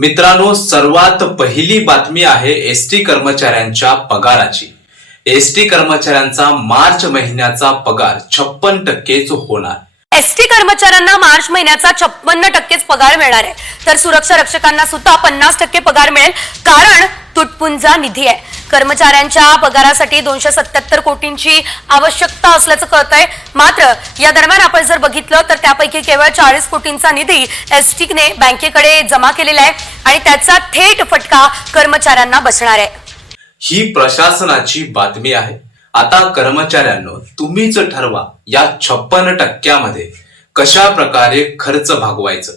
मित्रांनो, सर्वात पहिली बातमी आहे एसटी कर्मचाऱ्यांच्या पगाराची। एसटी कर्मचाऱ्यांचा मार्च महिन्याचा पगार 56% होणार। एसटी कर्मचाऱ्यांना मार्च महिन्याचा 56% पगार मिळणार आहे, तर सुरक्षा रक्षकांना सुद्धा 50% पगार मिळेल, कारण तुटपुंजा निधी आहे। कर्मचाऱ्यांच्या पगारासाठी 277 कोटींची आवश्यकता असल्याचं कळतंय। मात्र या दरम्यान आपण जर बघितलं तर त्यापैकी केवळ 40 कोटींचा निधी एसटीने बँकेकडे जमा केलेला आहे आणि त्याचा थेट फटका कर्मचाऱ्यांना बसणार आहे। ही प्रशासनाची बातमी आहे। आता कर्मचाऱ्यांनो, तुम्हीच ठरवा या 56% मध्ये कशा प्रकारे खर्च भागवायचं।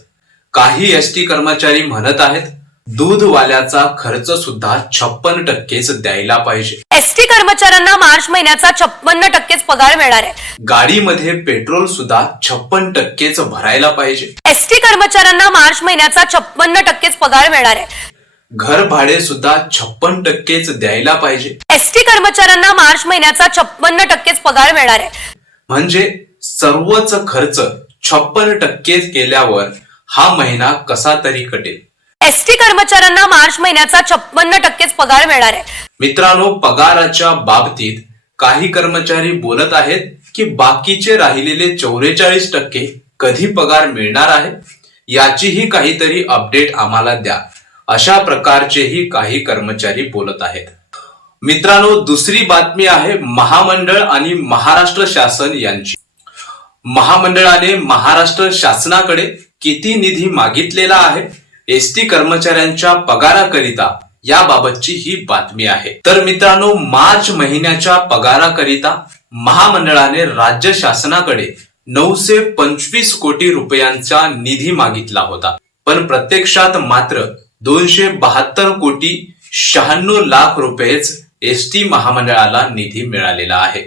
काही एसटी कर्मचारी म्हणत आहेत दूधवाल्याचा खर्च सुद्धा 56%च द्यायला पाहिजे। एसटी कर्मचाऱ्यांना मार्च महिन्याचा 56%च पगार मिळणार आहे। गाडीमध्ये पेट्रोल सुद्धा 56%च भरायला पाहिजे। एसटी कर्मचाऱ्यांना मार्च महिन्याचा 56%च पगार मिळणार आहे। घर भाडे सुद्धा 56%च द्यायला पाहिजे। एसटी कर्मचाऱ्यांना मार्च महिन्याचा 56%च पगार मिळणार आहे। म्हणजे सर्वच खर्च 56% केल्यावर हा महिना कसा तरी कटेल। एसटी कर्मचाऱ्यांना मार्च महिन्याचा 56%च पगार मिळणार आहे। मित्रांनो, पगाराच्या बाबतीत काही कर्मचारी बोलत आहेत की बाकीचे राहिलेले 44% कधी पगार मिळणार आहे, याचीही काहीतरी अपडेट आम्हाला द्या, अशा प्रकारचेही काही कर्मचारी बोलत आहेत। मित्रांनो, दुसरी बातमी आहे महामंडळ आणि महाराष्ट्र शासन यांची। महामंडळाने महाराष्ट्र शासनाकडे किती निधी मागितलेला आहे एसटी कर्मचाऱ्यांच्या पगाराकरिता, याबाबतची ही बातमी आहे। तर मित्रांनो, मार्च महिन्याच्या पगाराकरिता महामंडळाने राज्य शासनाकडे 925 कोटी रुपयांचा निधी मागितला होता, पण प्रत्यक्षात मात्र 272 कोटी 96 लाख रुपयेच एसटी महामंडळाला निधी मिळालेला आहे।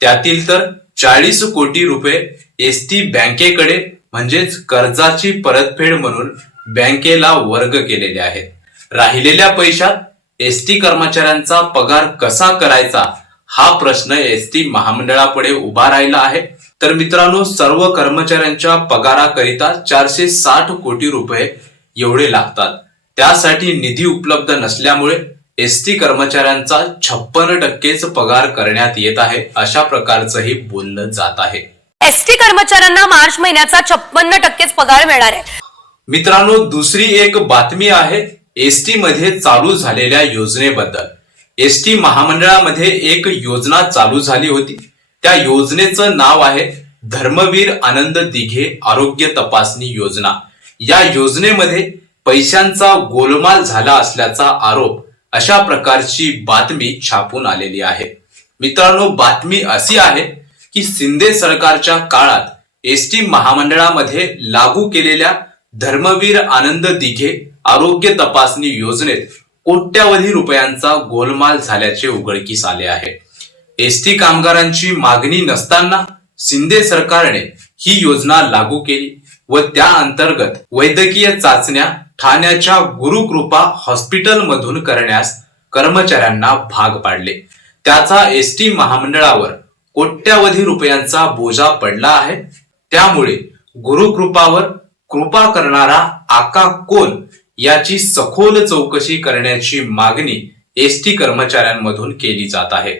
त्यातील तर 40 कोटी रुपये एसटी बँकेकडे म्हणजेच कर्जाची परतफेड म्हणून बँकेला वर्ग केलेले आहेत। राहिलेल्या पैशात एसटी कर्मचाऱ्यांचा पगार कसा करायचा हा प्रश्न एसटी महामंडळापुढे उभा राहिला आहे। तर मित्रांनो, सर्व कर्मचाऱ्यांच्या पगाराकरिता 460 कोटी रुपये एवढे लागतात। त्यासाठी निधी उपलब्ध नसल्यामुळे एसटी कर्मचाऱ्यांचा 56%च पगार करण्यात येत आहे, अशा प्रकारचंही बोललं जात आहे। एसटी कर्मचाऱ्यांना मार्च महिन्याचा 56%च पगार मिळणार आहे। मित्रांनो, दुसरी एक बातमी आहे एसटी मध्ये चालू झालेल्या योजनेबद्दल। एसटी महामंडळामध्ये एक योजना चालू झाली होती, त्या योजनेचं नाव आहे धर्मवीर आनंद दिघे आरोग्य तपासणी योजना। या योजनेमध्ये पैशांचा गोलमाल झाला असल्याचा आरोप, अशा प्रकारची बातमी छापून आलेली आहे। मित्रांनो, बातमी अशी आहे की शिंदे सरकारच्या काळात एसटी महामंडळामध्ये लागू केलेल्या धर्मवीर आनंद दिघे आरोग्य तपासणी योजनेत कोट्यावधी रुपयांचा गोलमाल झाल्याचे उघडकीस आले आहे। एसटी कामगारांची मागणी नसताना शिंदे सरकारने ही योजना लागू केली व त्या अंतर्गत वैद्यकीय चाचण्या ठाण्याच्या गुरुकृपा हॉस्पिटल मधून करण्यास कर्मचाऱ्यांना भाग पाडले। त्याचा एसटी महामंडळावर कोट्यावधी रुपयांचा बोजा पडला आहे। त्यामुळे गुरुकृपावर कृपा करणारा आका कोण याची सखोल चौकशी करण्याची मागणी एसटी कर्मचाऱ्यांमधून केली जात आहे।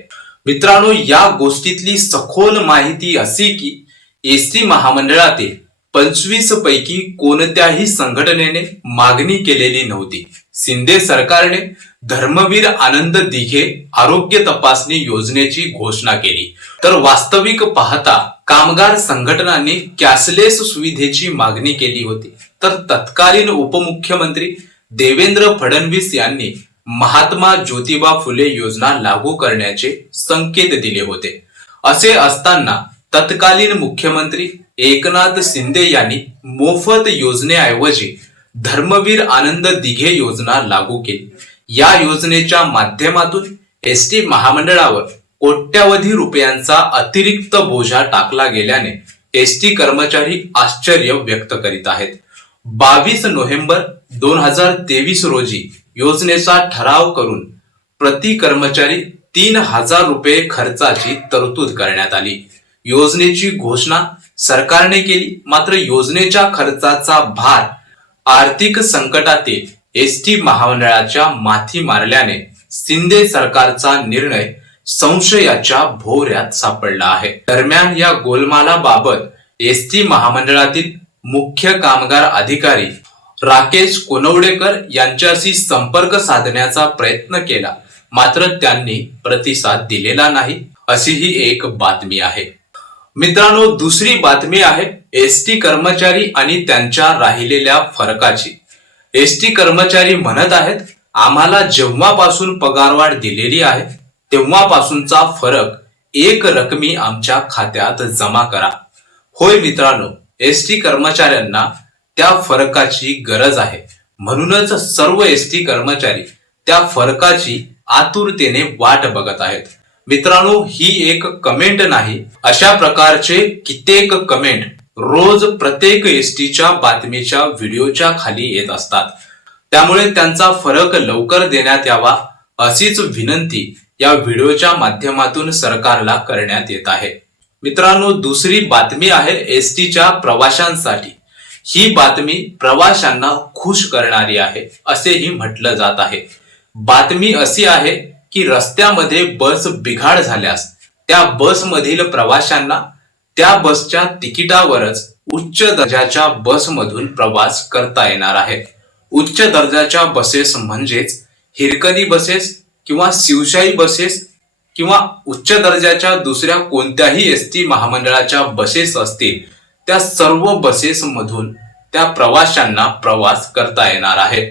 मित्रांनो, या गोष्टीतली सखोल माहिती अशी की एसटी महामंडळातील 25 पैकी कोणत्याही संघटनेने मागणी केलेली नव्हती। शिंदे सरकारने धर्मवीर आनंद दिघे आरोग्य तपासणी योजनेची घोषणा केली, तर वास्तविक पाहता कामगार संघटनांनी कॅशलेस सुविधेची मागणी केली होती। तर तत्कालीन उपमुख्यमंत्री देवेंद्र फडणवीस यांनी महात्मा ज्योतिबा फुले योजना लागू करण्याचे संकेत दिले होते। असे असताना तत्कालीन मुख्यमंत्री एकनाथ शिंदे यांनी मोफत योजनेऐवजी धर्मवीर आनंद दिघे योजना लागू केली। या योजनेच्या माध्यमातून एसटी महामंडळावर कोट्यावधी रुपयांचा अतिरिक्त बोजा टाकला गेल्याने एसटी कर्मचारी आश्चर्य व्यक्त करीत आहेत। 22 नोव्हेंबर 2023 रोजी योजनेचा ठराव करून प्रति कर्मचारी 3000 रुपये खर्चाची तरतूद करण्यात आली। योजनेची घोषणा सरकारने केली, मात्र योजनेच्या खर्चाचा भार आर्थिक संकटातील एसटी महामंडळाच्या माथी मारल्याने शिंदे सरकारचा निर्णय संशयाच्या भोवऱ्यात सापडला आहे. दरम्यान या गोलमालाबाबत एसटी महामंडळातील मुख्य कामगार अधिकारी राकेश कोनवडेकर यांच्याशी संपर्क साधण्याचा प्रयत्न केला, मात्र त्यांनी प्रतिसाद दिलेला नाही, अशी ही एक बातमी आहे. मित्रांनो, दुसरी बातमी आहे एसटी कर्मचारी आणि त्यांच्या राहिलेल्या फरकाची. एसटी कर्मचारी म्हणत आहेत, आम्हाला जेव्हापासून पगारवाढ दिलेली आहे तेव्हापासूनचा फरक एक रकमी आमच्या खात्यात जमा करा. होय मित्रांनो, एसटी कर्मचाऱ्यांना त्या फरकाची गरज आहे. म्हणूनच सर्व एसटी कर्मचारी त्या फरकाची आतुरतेने वाट बघत आहेत. मित्रांनो, ही एक कमेंट नाही, अशा प्रकारचे कित्येक कमेंट रोज प्रत्येक एसटीच्या बातमीच्या व्हिडिओच्या खाली येत असतात. त्यामुळे त्यांचा फरक लवकर देण्यात यावा अशीच विनंती या व्हिडिओच्या माध्यमातून सरकारला करण्यात येत आहे. मित्रांनो, दुसरी बातमी आहे एसटीच्या प्रवाशांसाठी. ही बातमी प्रवाशांना खुश करणारी आहे असेही म्हटलं जात आहे. बातमी अशी आहे की रस्त्यामध्ये बस बिघाड झाल्यास त्या बसमधील प्रवाशांना त्या बसच्या तिकिटावरच उच्च दर्जाच्या बसमधून प्रवास करता येणार आहे. उच्च दर्जाच्या बसेस म्हणजेच हिरकणी बसेस किंवा शिवशाही बसेस किंवा उच्च दर्जाच्या दुसऱ्या कोणत्याही एसटी महामंडळाच्या बसेस असतील, त्या सर्व बसेस मधून त्या प्रवाशांना प्रवास करता येणार आहे.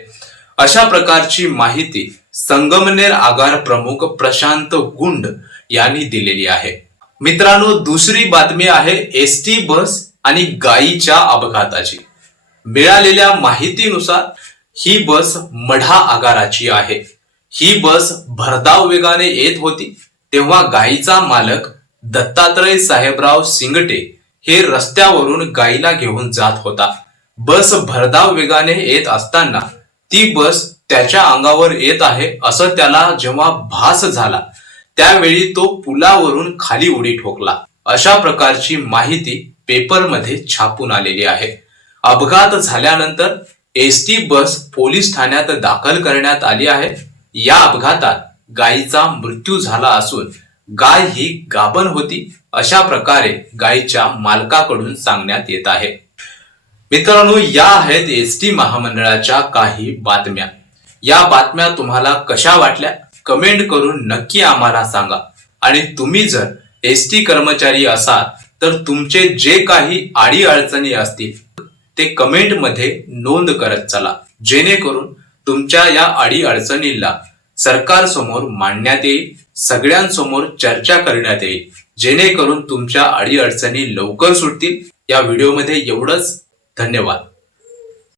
अशा प्रकारची माहिती संगमनेर आगार प्रमुख प्रशांत गुंड यांनी दिलेली आहे. मित्रांनो, दुसरी बातमी आहे एसटी बस आणि गायीच्या अपघाताची. मिळालेल्या माहितीनुसार ही बस मढा आगाराची आहे. ही बस भरधाव वेगाने येत होती तेव्हा गायीचा मालक दत्तात्रय साहेबराव सिंगटे हे रस्त्यावरून गायीला घेऊन जात होता. बस भरधाव वेगाने येत असताना ती बस त्याच्या अंगावर येत आहे असं त्याला जेव्हा भास झाला त्यावेळी तो पुलावरून खाली उडी ठोकला. अशा प्रकारची माहिती पेपरमध्ये छापून आलेली आहे. अपघात झाल्यानंतर एसटी बस पोलीस ठाण्यात दाखल करण्यात आली आहे. या अपघातात गायीचा मृत्यू झाला असून गाय ही गाभण होती अशा प्रकारे गायीच्या मालकाकडून सांगण्यात येत आहे. मित्रांनो, या आहेत एसटी महामंडळाच्या काही बातम्या. या बातम्या तुम्हाला कशा वाटल्या कमेंट करून नक्की आम्हाला सांगा. आणि तुम्ही जर एसटी कर्मचारी असाल तर तुमचे जे काही अडी अडचणी असतील ते कमेंट मध्ये नोंद करत चला, जेणेकरून तुमच्या या अडी अडचणीला सरकार समोर मांडण्यात येईल, सगळ्यांसमोर चर्चा करण्यात येईल, जेणेकरून तुमच्या अडी अडचणी लवकर सुटतील. या व्हिडिओमध्ये एवढंच. धन्यवाद.